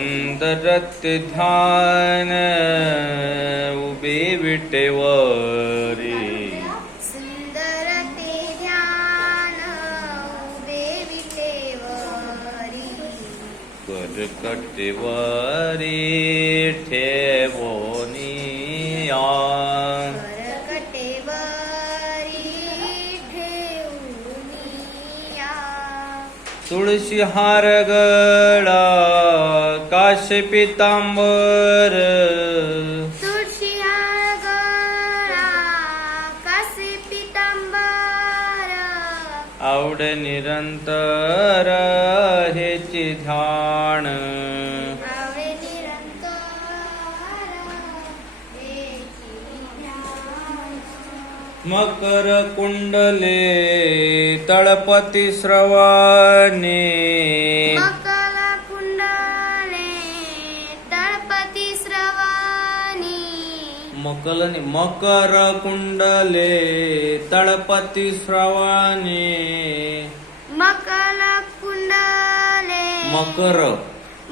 सुंदर ते ध्यान उभे विटेवरी सुंदर ते ध्यान उभे विटेवरी करकटेवरी ठेवोनिया तुळशी हार गळा काशी पितांबर तुळशी हार गळा काशी पितांबर आवड निरंतर हेची ध्यान आवडे निरंतर हेची ध्यान मकर कुंडले तळपती श्रवणे मकर कुंडले तळपती श्रवणी मकर कुंडले तळपती श्रवणे मकर कुंडले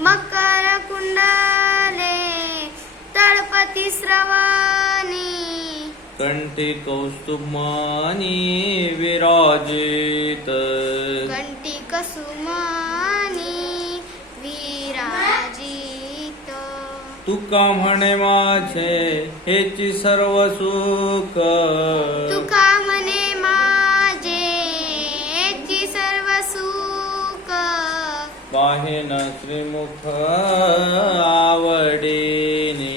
मकर कुंडले तळपती श्रवणी कंठी कौस्तुमानी विराजित कंठी कुसुमानी विराजित तुका म्हणे माझे हेची सर्व सुख तुका म्हणे माझे हेची सर्व सुख पाहेन श्रीमुख आवडीने